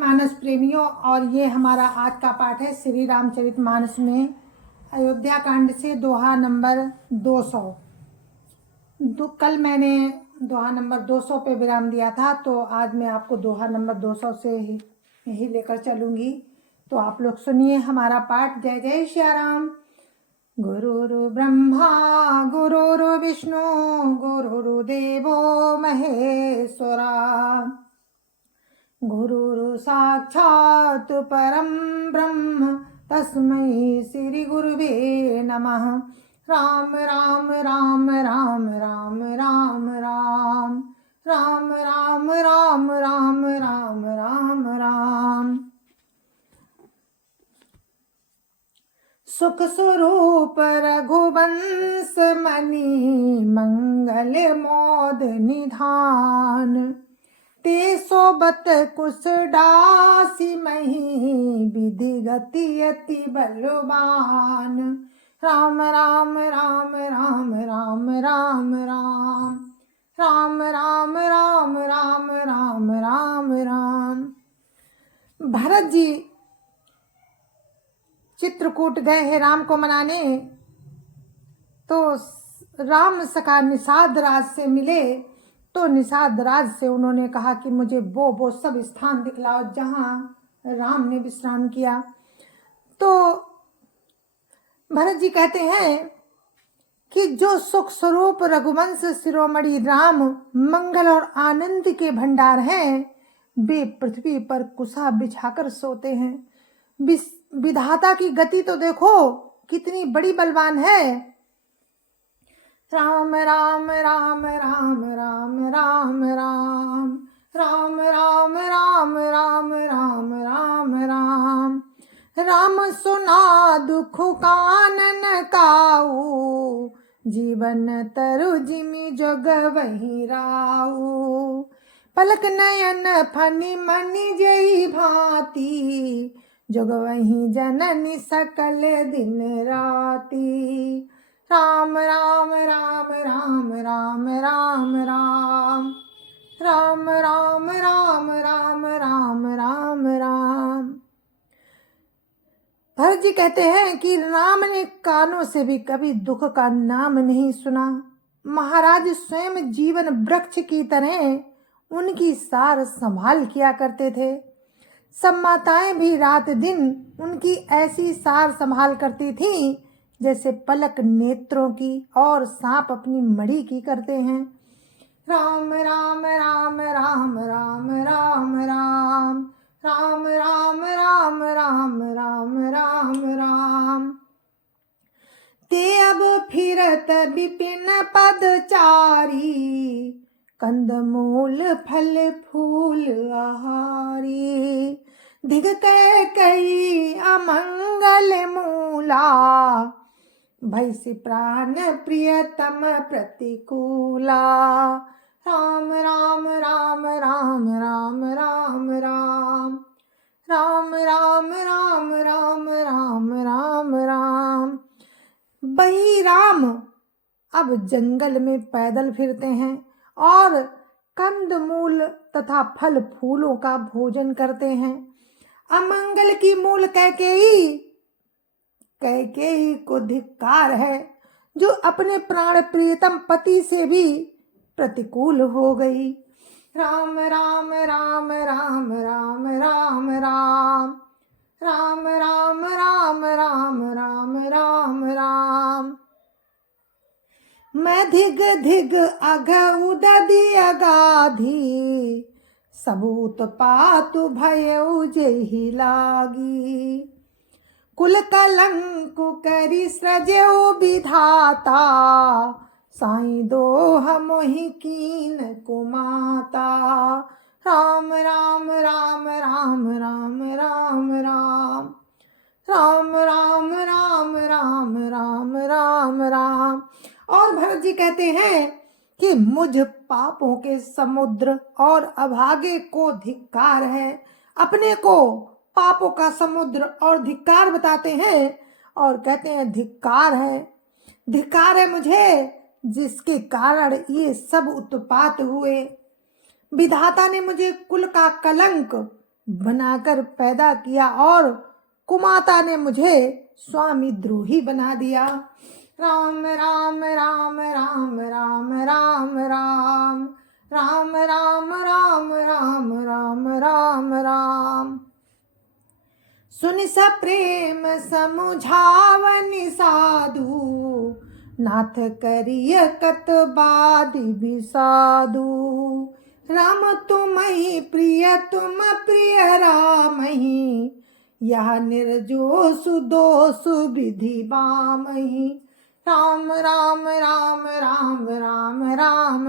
मानस प्रेमियों, और ये हमारा आज का पाठ है श्री रामचरितमानस में अयोध्या कांड से दोहा नंबर 200। कल मैंने दोहा नंबर 200 पे विराम दिया था, तो आज मैं आपको दोहा नंबर 200 से ही लेकर चलूंगी। तो आप लोग सुनिए हमारा पाठ। जय जय श्री राम। गुरुर् ब्रह्मा गुरुर् विष्णु गुरुर्देवो महेश्वरा, गुरुर् साक्षात् परं ब्रह्म तस्मै श्री गुरुवे नमः। राम राम राम राम राम राम राम राम राम राम राम राम राम राम। सुख स्वरूप रघुवंश मणि मंगल मोद निधान, ते सोबत कुश डासी मही विधि गति अति बलवान। राम राम राम राम राम राम राम राम राम राम राम राम राम राम। भरत जी चित्रकूट गए हैं राम को मनाने, तो राम सखा निषाद राज से मिले। तो निषाद राज से उन्होंने कहा कि मुझे वो सब स्थान दिखलाओ जहाँ राम ने विश्राम किया। तो भरत जी कहते हैं कि जो सुख स्वरूप रघुवंश शिरोमणि राम मंगल और आनंद के भंडार हैं, वे पृथ्वी पर कुशा बिछाकर सोते हैं। विधाता की गति तो देखो कितनी बड़ी बलवान है। राम राम राम राम राम राम राम राम राम राम राम राम राम राम। राम सुना दुख कानन काऊ, जीवन तरु जिमि जग वही राऊ। पलक नयन फनि मनि जई भांति, जग वही जननी सकल दिन राती। राम राम राम राम राम राम राम राम राम राम राम राम राम राम। भरत जी कहते हैं कि राम ने कानों से भी कभी दुख का नाम नहीं सुना। महाराज स्वयं जीवन वृक्ष की तरह उनकी सार संभाल किया करते थे। सब माताएं भी रात दिन उनकी ऐसी सार संभाल करती थीं जैसे पलक नेत्रों की और सांप अपनी मड़ी की करते हैं। राम राम राम राम राम राम राम राम राम राम राम राम राम राम। ते अब फिरत विपिन पदचारी, कंद मूल फल फूल आहारी। दिग कई अमंगल मूला, भैसी प्राण प्रियतम प्रतिकूला। राम राम राम राम राम राम राम राम राम राम राम राम राम राम। वही राम अब जंगल में पैदल फिरते हैं और कंद मूल तथा फल फूलों का भोजन करते हैं। अमंगल की मूल कैकेयी को धिक्कार है, जो अपने प्राण प्रियतम पति से भी प्रतिकूल हो गई। राम राम राम राम राम राम राम राम राम राम राम राम राम राम। मैं धिग धिग अघ उदधि अगाधी, सबूत पातु भयउ जेहि लागी। कुल कलंक करि सृजउ विधाता, साईं दोह मोहि कीन कुमाता। राम राम राम राम राम राम राम राम राम राम राम राम राम राम। और भरत जी कहते हैं कि मुझ पापों के समुद्र और अभागे को धिक्कार है। अपने को पापों का समुद्र और धिक्कार बताते हैं और कहते हैं धिक्कार है मुझे, जिसके कारण ये सब उत्पात हुए। विधाता ने मुझे कुल का कलंक बनाकर पैदा किया और कुमाता ने मुझे स्वामी द्रोही बना दिया। राम राम राम राम राम राम राम राम राम राम राम राम राम राम। सुनि सप्रेम समुझावनि साधु, नाथ करिय कत बादि बिसाधु। राम तुमहि प्रिय तुम प्रिय रामहि, यह निर्दोष दोष विधि बामहि। राम राम राम राम राम राम राम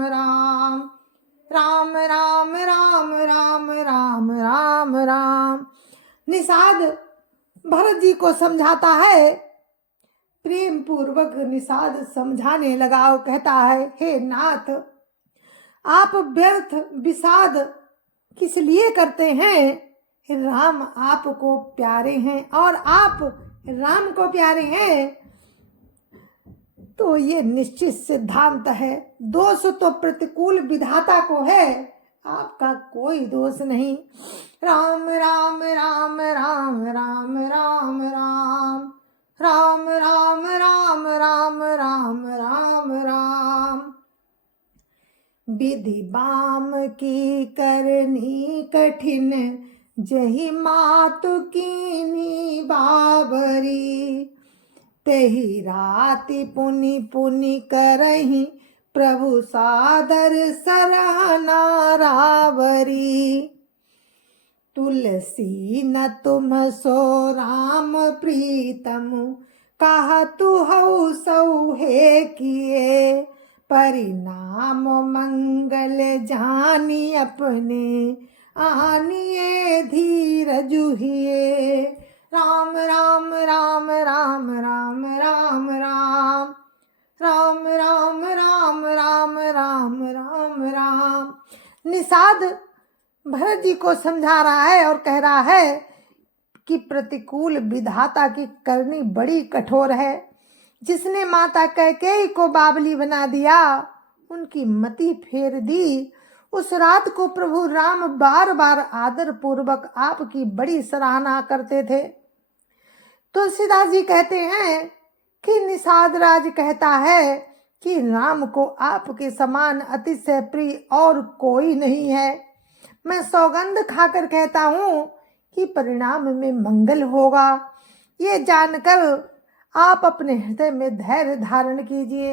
राम राम राम राम राम राम राम। निषाद भरत जी को समझाता है, प्रेम पूर्वक निषाद समझाने लगा और कहता है, हे नाथ, आप व्यर्थ विषाद किस लिए करते हैं? राम आपको प्यारे हैं और आप राम को प्यारे हैं, तो ये निश्चित सिद्धांत है। दोष तो प्रतिकूल विधाता को है, आपका कोई दोष नहीं। राम राम राम राम राम राम राम राम राम राम राम राम राम राम। विधि बाम की करनी कठिन, जही मातु कीनी बाबरी। तही राति पुनि पुनि करही, प्रभु सादर सरहना रावरी। तुलसी न तुम सो राम प्रीतम, कहा तु हऊ सौ हे किए। परिणाम मंगल जानी अपने, आनिए धीर जुहिए। राम राम राम राम राम राम राम राम राम राम राम राम राम राम। निषाद भरत जी को समझा रहा है और कह रहा है कि प्रतिकूल विधाता की करनी बड़ी कठोर है। जिसने माता कैकेयी को बावली बना दिया, उनकी मति फेर दी। उस रात को प्रभु राम बार बार आदर पूर्वक आपकी बड़ी सराहना करते थे। तुलसीदास जी कहते हैं कि निषाद राज कहता है कि राम को आपके समान अतिशय प्रिय और कोई नहीं है। मैं सौगंध खाकर कहता हूँ कि परिणाम में मंगल होगा। ये जानकर आप अपने हृदय में धैर्य धारण कीजिए।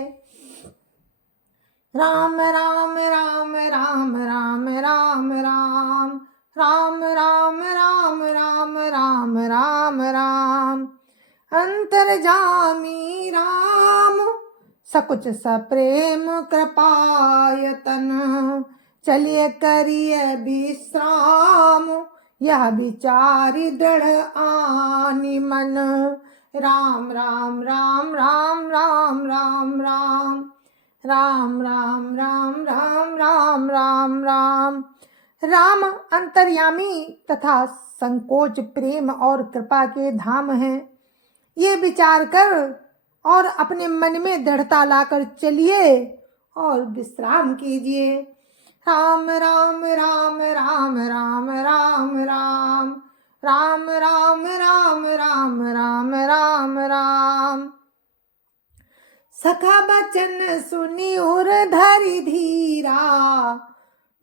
राम राम राम राम राम राम राम राम राम राम राम राम राम राम। अंतर्जामी राम सकुच सप्रेम कृपायतन, चलिए करिए विश्राम, यह विचारी दृढ़ आनि मन। राम राम राम राम राम राम राम राम राम राम राम राम राम राम। राम अंतर्यामी तथा संकोच प्रेम और कृपा के धाम हैं। ये विचार कर और अपने मन में दृढ़ता लाकर चलिए और विश्राम कीजिए। राम राम राम राम राम राम राम राम राम राम राम राम राम राम। सखा बचन सुनी उर धरि धीरा,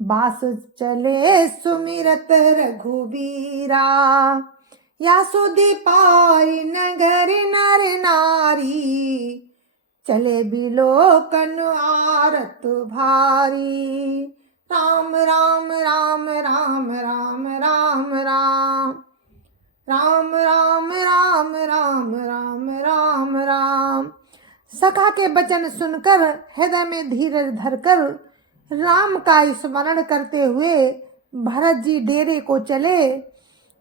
बास चले सुमिरत रघुबीरा। या सुधि पाई नगर नर नारी, चले बिलोकन आरत भारी। राम राम राम राम राम राम राम राम राम राम राम राम राम राम। सखा के वचन सुनकर हृदय में धीरज धरकर राम का स्मरण करते हुए भरत जी डेरे को चले।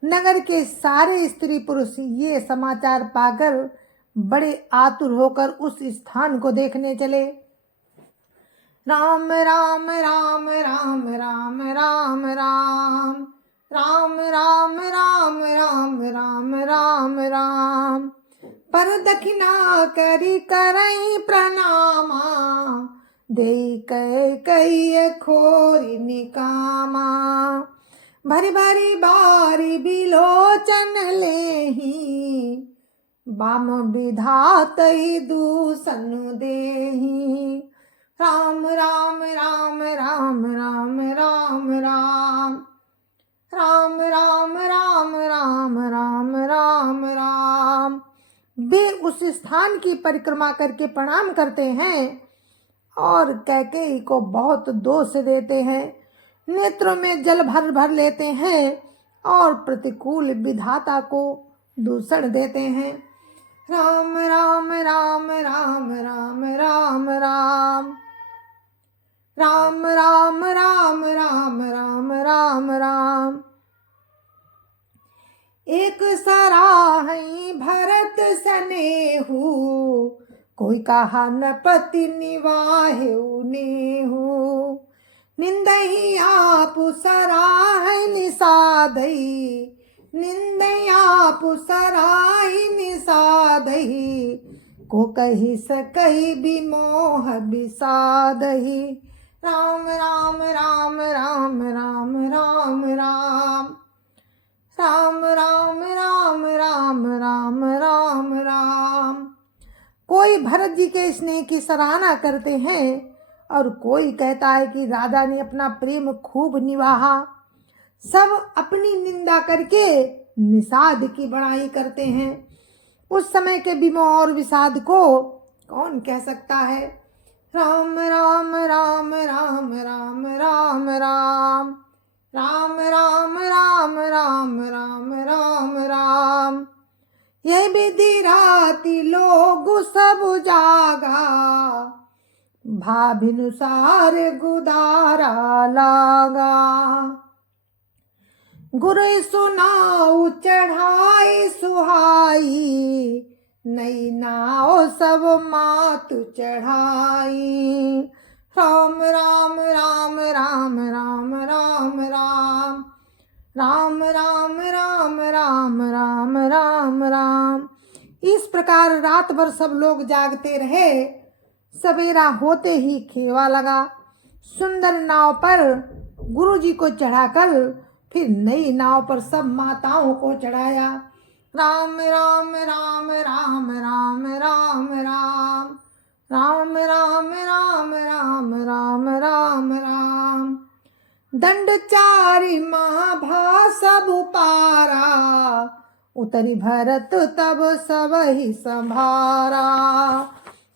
नगर के सारे स्त्री पुरुष ये समाचार पाकर बड़े आतुर होकर उस स्थान को देखने चले। राम राम राम राम राम राम राम राम राम राम राम राम राम राम। पर दक्षिणा करी करई प्रणामा, दे कई खोरी निकामा। भरी भरी बारी बिलोचन लेही, बाम विधात ही दूसनु देही। राम राम राम राम राम राम राम राम राम राम राम राम राम राम। वे उस स्थान की परिक्रमा करके प्रणाम करते हैं और कैकेयी को बहुत दोष देते हैं, नेत्रों में जल भर भर लेते हैं और प्रतिकूल विधाता को दूषण देते हैं। राम राम राम राम राम राम राम राम राम राम राम राम राम राम। एक सराहई भरत सनेहु, कोई कहा नपति निवाहेउ नेहु। निंदहि आप सराहई निषादहि, निंदहि आप सराहई निषादहि। को कही सकहि विमोह विषादहि। राम राम राम राम राम राम राम राम राम राम राम राम राम राम। कोई भरत जी के स्नेह की सराहना करते हैं और कोई कहता है कि राजा ने अपना प्रेम खूब निभाहा। सब अपनी निंदा करके निषाद की बड़ाई करते हैं। उस समय के विमोह और विषाद को कौन कह सकता है। राम राम राम राम राम राम राम राम राम राम राम राम राम राम। यह विधि राति लोग सब जागा, भाभिनुसार गुदारा लागा। गुरु सुनाऊ चढ़ाई सुहाई, नई नाव सब मातु चढ़ाई। राम राम राम राम राम राम राम राम राम राम राम राम राम राम। इस प्रकार रात भर सब लोग जागते रहे। सवेरा होते ही खेवा लगा। सुंदर नाव पर गुरु जी को चढ़ाकर फिर नई नाव पर सब माताओं को चढ़ाया। राम राम राम राम राम राम राम राम राम राम राम राम राम राम। दंडचारी महाभा सब पारा, उतरी भरत तब सब ही संभारा।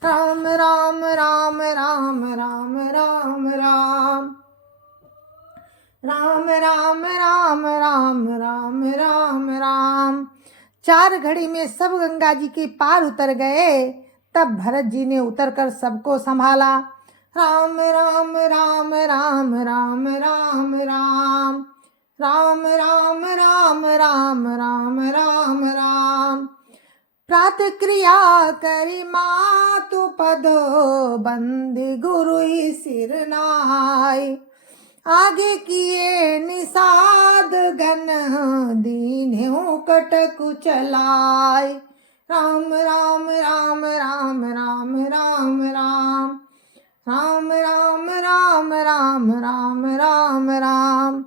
राम राम राम राम राम राम राम राम राम राम राम राम राम राम। 4 घड़ी में सब गंगा जी के पार उतर गए। तब भरत जी ने उतरकर सबको संभाला। राम राम राम राम राम राम राम राम राम राम राम राम राम राम। प्रातः क्रिया करी मातु पद, बंदी गुरु ही सिर नाय। आगे किए निषाद गण, दीन्हु कटकु चलाय। राम राम राम राम राम राम राम राम राम राम राम राम राम राम।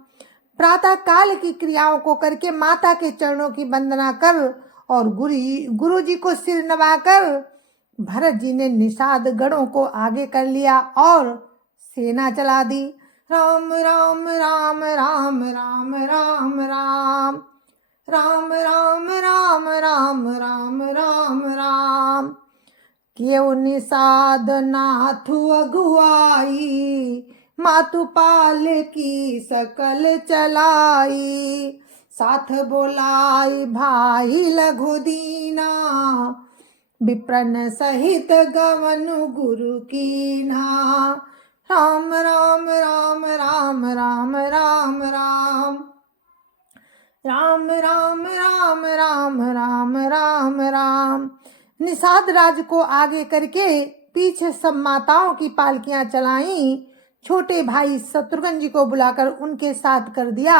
प्रातः काल की क्रियाओं को करके माता के चरणों की वंदना कर और गुरु जी को सिर नवाकर भरत जी ने निषाद गणों को आगे कर लिया और सेना चला दी। राम राम राम राम राम राम राम राम राम राम राम राम राम राम। क्यों निषाद नाथु अगुआई, मातुपाल की सकल चलाई। साथ बोलाई भाई लघु दीना, विप्रन सहित गवन गुरु कीना। राम राम राम राम राम राम राम राम राम राम राम राम राम राम। निषाद राज को आगे करके पीछे सब माताओं की पालकियां चलाईं। छोटे भाई शत्रुघ्न जी को बुलाकर उनके साथ कर दिया।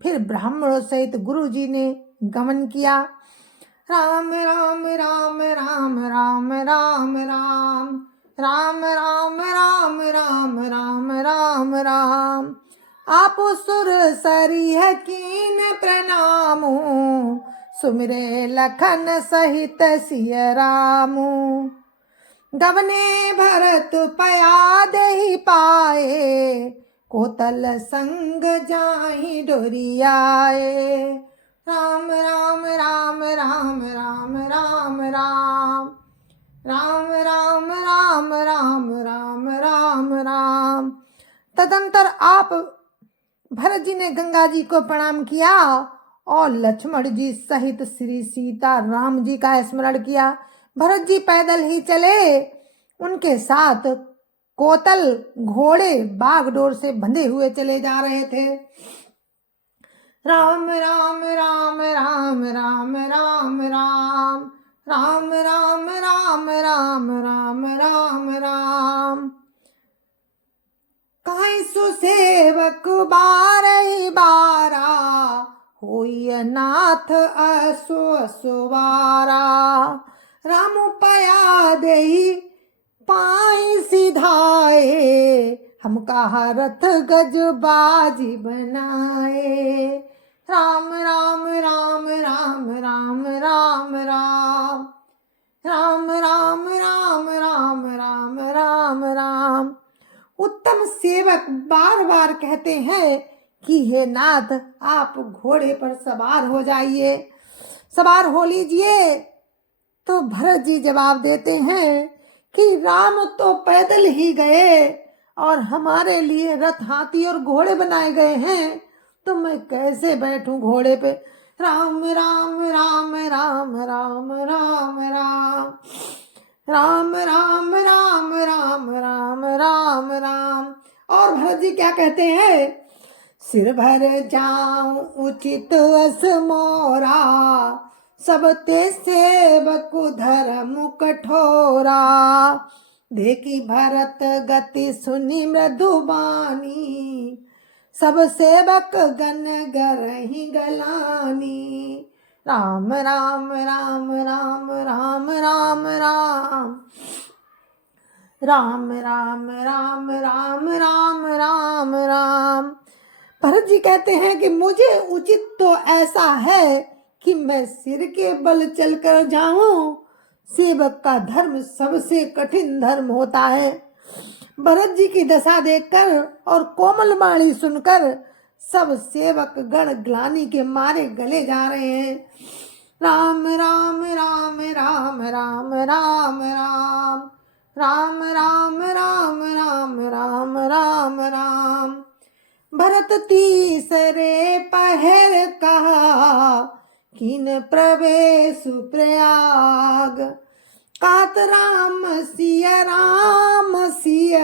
फिर ब्राह्मणों सहित गुरु जी ने गमन किया। राम राम राम राम राम राम राम राम राम राम राम राम राम राम। आप सुर सरी है कीन प्रणामू, सुमिरे लखन सहित सिय रामू। गवने भरत पया देहि पाए, कोतल संग जाहि डोरियाए। राम राम राम राम राम राम राम, राम राम राम राम राम राम राम। तदंतर आप भरत जी ने गंगा जी को प्रणाम किया और लक्ष्मण जी सहित श्री सीता राम जी का स्मरण किया। भरत जी पैदल ही चले, उनके साथ कोतल घोड़े बागडोर से बंधे हुए चले जा रहे थे। राम राम राम राम राम राम राम, राम राम राम राम राम राम राम। काई सुसेवक बारहि बारा, होई नाथ असो असुवारा। राम पया देहि पाई सिधाए, हम कहा रथ गज बाजी बनाए। राम राम राम राम राम राम राम, राम राम राम राम राम राम राम। उत्तम सेवक बार बार कहते हैं कि हे नाथ आप घोड़े पर सवार हो जाइए, सवार हो लीजिए। तो भरत जी जवाब देते हैं कि राम तो पैदल ही गए और हमारे लिए रथ हाथी और घोड़े बनाए गए हैं, तो मैं कैसे बैठूं घोड़े पे। राम राम राम राम राम राम राम, राम राम राम राम राम राम राम। और भरत जी क्या कहते हैं, सिर भर जाऊं उचित अस मोरा, सब ते सेवक धर्म कठोरा। देखी भरत गति सुनी मृदुबानी, सब सेवक गण गरहि गलानी। राम राम राम राम राम राम राम, राम राम राम राम राम राम राम। भरत जी कहते हैं कि मुझे उचित तो ऐसा है कि मैं सिर के बल चलकर जाऊं, सेवक का धर्म सबसे कठिन धर्म होता है। भरत जी की दशा देखकर और कोमल वाणी सुनकर सब सेवक गण ग्लानि के मारे गले जा रहे हैं। राम राम राम राम राम राम राम, राम राम राम राम राम राम राम। भरत तीसरे पहर कहा, किन प्रवेश प्रयाग। कात राम सिय,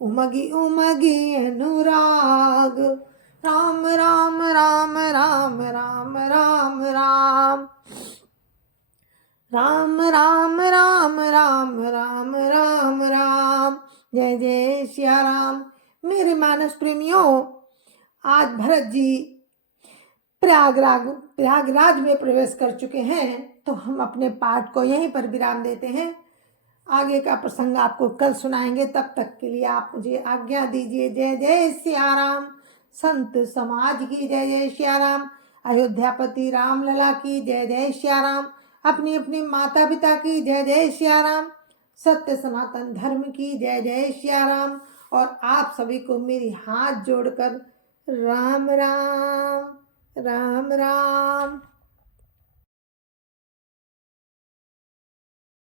उमगी उमगी अनुराग। राम राम राम राम राम राम राम, राम राम राम राम राम राम राम। जय जय सिया राम। मेरे मानस प्रेमियों, आज भरत जी प्रयागराज में प्रवेश कर चुके हैं, तो हम अपने पाठ को यहीं पर विराम देते हैं। आगे का प्रसंग आपको कल सुनाएंगे, तब तक के लिए आप मुझे आज्ञा दीजिए। जय जय सिया राम। संत समाज की जय जय सिया राम। अयोध्यापति राम लला की जय जय सिया राम। अपनी अपनी माता पिता की जय जय सिया राम। सत्य सनातन धर्म की जय जय सिया राम। और आप सभी को मेरी हाथ जोड़कर राम राम राम राम।